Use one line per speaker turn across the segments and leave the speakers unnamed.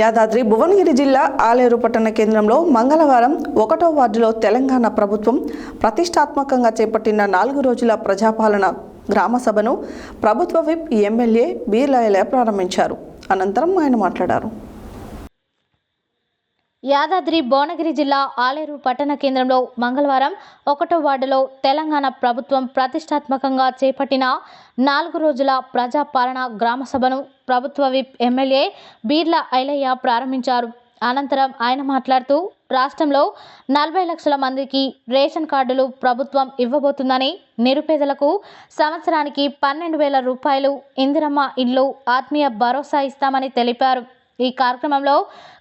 యాదాద్రి భువనగిరి జిల్లా ఆలేరు పట్టణ కేంద్రంలో మంగళవారం ఒకటో వార్డులో తెలంగాణ ప్రభుత్వం ప్రతిష్టాత్మకంగా చేపట్టిన నాలుగు రోజుల ప్రజాపాలన గ్రామసభను ప్రభుత్వ విప్ ఎమ్మెల్యే బీర్లాయల ప్రారంభించారు. అనంతరం ఆయన మాట్లాడారు.
యాదాద్రి భువనగిరి జిల్లా ఆలేరు పట్టణ కేంద్రంలో మంగళవారం ఒకటో వార్డులో తెలంగాణ ప్రభుత్వం ప్రతిష్టాత్మకంగా చేపట్టిన నాలుగు రోజుల ప్రజాపాలన గ్రామ సభను ప్రభుత్వ విప్ ఎమ్మెల్యే బీర్ల ఐలయ్య ప్రారంభించారు. అనంతరం ఆయన మాట్లాడుతూ రాష్ట్రంలో నలభై లక్షల మందికి రేషన్ కార్డులు ప్రభుత్వం ఇవ్వబోతుందని నిరుపేదలకు సంవత్సరానికి పన్నెండు వేల రూపాయలు ఇందిరమ్మ ఇల్లు ఆత్మీయ భరోసా ఇస్తామని తెలిపారు. ఈ కార్యక్రమంలో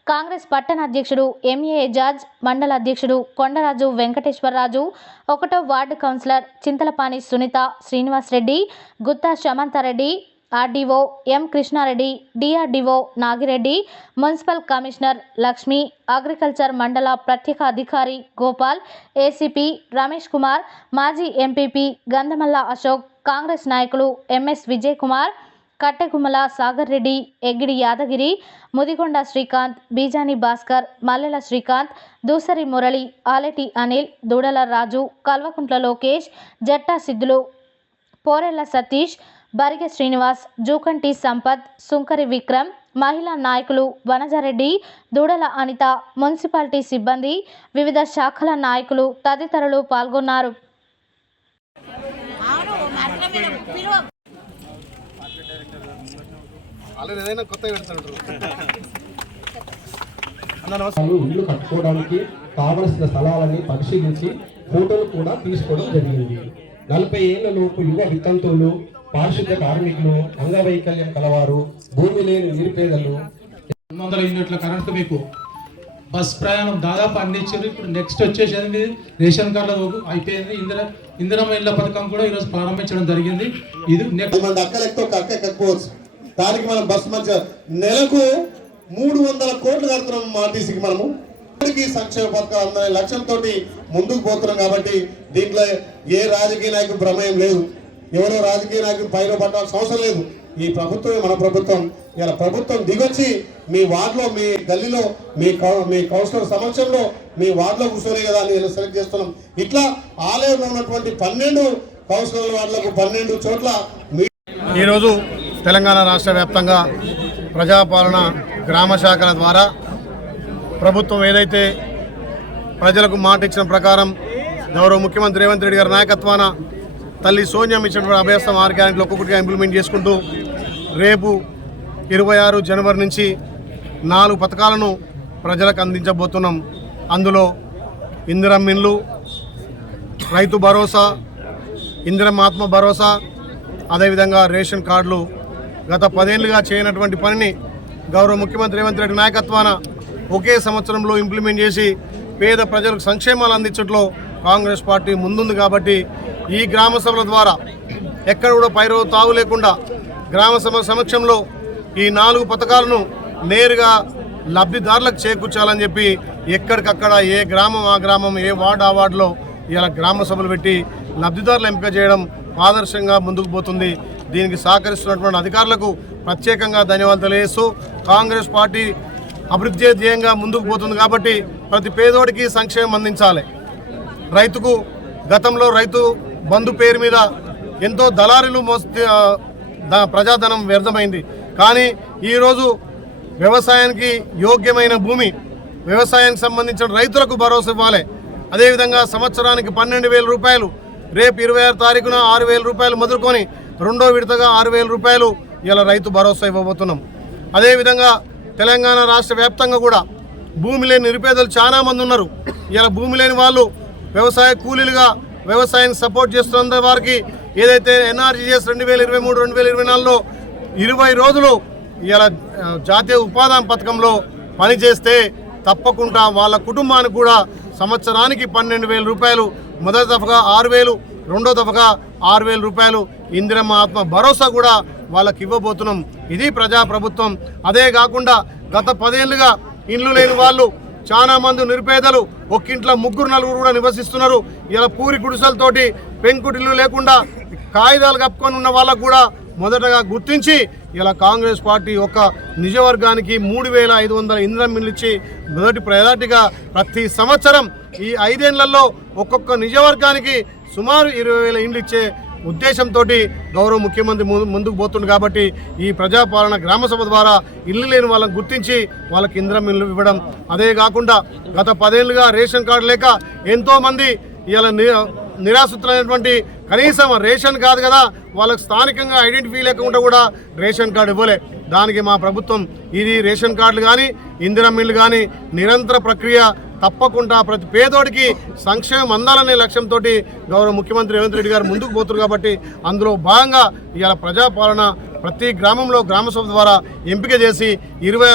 కాంగ్రెస్ పట్టణ అధ్యక్షుడు ఎంఏ ఎజాజ్ మండల అధ్యక్షుడు కొండరాజు వెంకటేశ్వరరాజు ఒకటో ward councillor Chintalapani Sunitha Srinivas Reddy Gutta Shamantha Reddy RDO M Krishna Reddy DRDO Nagi Reddy municipal commissioner Lakshmi agriculture మండల ప్రత్యేక అధికారి గోపాల్ ఏసీపీ రమేష్ కుమార్ మాజీ ఎంపీపీ గంధమల్ల అశోక్ కాంగ్రెస్ నాయకులు ఎంఎస్ విజయ్ కుమార్ కట్టెకుమల సాగర్ రెడ్డి ఎగ్గిడి యాదగిరి ముదిగొండ శ్రీకాంత్ బీజాని భాస్కర్ మల్లెల శ్రీకాంత్ దూసరి మురళి ఆలెటి అనిల్ దూడల రాజు కల్వకుంట్ల లోకేష్ జట్టా సిద్ధులు పోరెల్ల సతీష్ బరిగె శ్రీనివాస్ జూకంటి సంపత్ సుంకరి విక్రమ్ మహిళా నాయకులు వనజారెడ్డి దూడల అనిత మున్సిపాలిటీ సిబ్బంది వివిధ శాఖల నాయకులు తదితరులు పాల్గొన్నారు.
ఆల్రెడీ ఏదైనా కొత్తగా పెడుతుంటారు.
వాళ్ళు ఇల్లు కట్టుకోవడానికి కావలసిన స్థలాలని పరిశీలించి ఫోటోలు కూడా తీసుకోవడం జరిగింది. నలభై ఏళ్ళ లోపు యువ వితంతువులు పారిశుద్ధ కార్మికులు అంగవైకల్యం కలవారు భూమి లేని నిరుపేదలు.
రెండు వందల యూనిట్ల కరెంటు మీకు బస్ ప్రయాణం దాదాపు అన్ని ఇచ్చారు. ఇప్పుడు నెక్స్ట్ వచ్చేసేది రేషన్ కార్డుల అయిపోయింది. ఇందిర ఇందిరమ్మ ఇళ్ళ పథకం కూడా ఈరోజు ప్రారంభించడం జరిగింది. ఇది నెక్స్ట్
మంది అక్కలెక్కో అక్క ఎక్కకపోవచ్చు దానికి మనం బస్సు మధ్య నెలకు మూడు వందల కోట్లు కడుతున్నాం ఆర్టీసీకి మనము. అందరికీ సంక్షేమ పథకాలు అందరి లక్ష్యంతో ముందుకు పోతున్నాం కాబట్టి దీంట్లో ఏ రాజకీయ నాయకుడు ప్రమేయం లేదు. ఎవరో రాజకీయ నాయకుడు పైన పట్టాల్సిన అవసరం లేదు. ఈ ప్రభుత్వమే మన ప్రభుత్వం. ఇలా ప్రభుత్వం దిగొచ్చి మీ వార్డులో మీ గల్లీలో మీ కౌ- మీ కౌన్సిలర్ సమక్షంలో మీ వార్డులో కూర్చొని కదా అని సెలెక్ట్ చేస్తున్నాం. ఇట్లా ఆలయంలో ఉన్నటువంటి పన్నెండు కౌన్సిలర్ వార్డులకు పన్నెండు చోట్ల మీ
ఈరోజు తెలంగాణ రాష్ట్ర వ్యాప్తంగా ప్రజాపాలన గ్రామ శాఖల ద్వారా ప్రభుత్వం ఏదైతే ప్రజలకు మాట ఇచ్చిన ప్రకారం గౌరవ ముఖ్యమంత్రి రేవంత్ రెడ్డి గారి నాయకత్వాన తల్లి సోనియా ఇచ్చినటువంటి అభ్యాసం ఆరు గ్యారెంట్లు ఒక్కొక్కటిగా ఇంప్లిమెంట్ చేసుకుంటూ రేపు ఇరవై ఆరు జనవరి నుంచి నాలుగు పథకాలను ప్రజలకు అందించబోతున్నాం. అందులో ఇందిరం మిన్లు రైతు భరోసా ఇందిరం ఆత్మ భరోసా అదేవిధంగా రేషన్ కార్డులు గత పదేళ్ళుగా చేయనటువంటి పనిని గౌరవ ముఖ్యమంత్రి రేవంత్ రెడ్డి నాయకత్వాన ఒకే సంవత్సరంలో ఇంప్లిమెంట్ చేసి పేద ప్రజలకు సంక్షేమాలు అందించడంలో కాంగ్రెస్ పార్టీ ముందుంది కాబట్టి ఈ గ్రామ సభల ద్వారా ఎక్కడ కూడా పైరో తావు లేకుండా గ్రామ సభ సమక్షంలో ఈ నాలుగు పథకాలను నేరుగా లబ్ధిదారులకు చేకూర్చాలని చెప్పి ఎక్కడికక్కడ ఏ గ్రామం ఆ గ్రామం ఏ వార్డు ఆ వార్డులో ఇలా గ్రామ సభలు పెట్టి లబ్ధిదారులు ఎంపిక చేయడం ఆదర్శంగా ముందుకు పోతుంది. దీనికి సహకరిస్తున్నటువంటి అధికారులకు ప్రత్యేకంగా ధన్యవాదాలు తెలియజేస్తూ కాంగ్రెస్ పార్టీ అభివృద్ధి ధ్యేయంగా ముందుకు పోతుంది కాబట్టి ప్రతి పేదోడికి సంక్షేమం అందించాలి. రైతుకు గతంలో రైతు బంధు పేరు మీద ఎంతో దళారీలు మోస్తే ద- ప్రజాధనం వ్యర్థమైంది. కానీ ఈరోజు వ్యవసాయానికి యోగ్యమైన భూమి వ్యవసాయానికి సంబంధించిన రైతులకు భరోసా ఇవ్వాలి. అదేవిధంగా సంవత్సరానికి పన్నెండు వేల రూపాయలు రేపు ఇరవై ఆరు తారీఖున ఆరు వేల రూపాయలు మొదలుకొని రెండో విడతగా ఆరు వేల రూపాయలు ఇలా రైతు భరోసా ఇవ్వబోతున్నాం. అదేవిధంగా తెలంగాణ రాష్ట్ర వ్యాప్తంగా కూడా భూమి లేని నిరుపేదలు చాలా మంది ఉన్నారు. ఇలా భూమి లేని వాళ్ళు వ్యవసాయ కూలీలుగా వ్యవసాయాన్ని సపోర్ట్ చేస్తున్న వారికి ఏదైతే ఎన్ఆర్జీఎస్ రెండు వేల ఇరవై మూడు రెండు వేల ఇరవై నాలుగులో ఇరవై రోజులు ఇలా జాతీయ ఉపాధి పథకంలో పనిచేస్తే తప్పకుండా వాళ్ళ కుటుంబానికి కూడా సంవత్సరానికి పన్నెండు వేల రూపాయలు మొదటి దఫగా ఆరు వేలు రెండో దఫగా ఆరు వేల రూపాయలు ఇందిరమ్మ ఆత్మ భరోసా కూడా వాళ్ళకి ఇవ్వబోతున్నాం. ఇది ప్రజాప్రభుత్వం. అదే కాకుండా గత పదేళ్ళుగా ఇండ్లు లేని వాళ్ళు చాలా మంది నిరుపేదలు ఒక్కింట్లో ముగ్గురు నలుగురు కూడా నివసిస్తున్నారు. ఇలా పూరి గుడిసెలతోటి పెంకుటిల్లు లేకుండా కాగితాలు కప్పుకొని ఉన్న వాళ్ళకు కూడా మొదటగా గుర్తించి ఇలా కాంగ్రెస్ పార్టీ ఒక నిజవర్గానికి మూడు వేల ఐదు వందల ఇంధనం మిల్లు మొదటి ప్రయారిటీగా ప్రతి సంవత్సరం ఈ ఐదేళ్ళలో ఒక్కొక్క నిజవర్గానికి సుమారు ఇరవై వేల ఇండ్లు ఇచ్చే ఉద్దేశంతో గౌరవ ముఖ్యమంత్రి ముందుకు పోతుంది కాబట్టి ఈ ప్రజాపాలన గ్రామసభ ద్వారా ఇల్లు లేని వాళ్ళని గుర్తించి వాళ్ళకి ఇంద్రం ఇల్లు ఇవ్వడం. అదే కాకుండా గత పదేళ్ళుగా రేషన్ కార్డు లేక ఎంతోమంది ఇలా నిరాశితులైనటువంటి కనీసం రేషన్ కాదు కదా వాళ్ళకి స్థానికంగా ఐడెంటిఫై లేకుండా కూడా రేషన్ కార్డు ఇవ్వలే. దానికి మా ప్రభుత్వం ఇది రేషన్ కార్డులు కానీ ఇందిరం మిల్లు కానీ నిరంతర ప్రక్రియ తప్పకుండా ప్రతి పేదోడికి సంక్షేమం అందాలనే లక్ష్యంతో గౌరవ ముఖ్యమంత్రి రేవంత్ రెడ్డి గారు ముందుకు పోతున్నారు కాబట్టి అందులో భాగంగా ఇవాళ ప్రజాపాలన ప్రతి గ్రామంలో గ్రామసభ ద్వారా ఎంపిక చేసి ఇరవై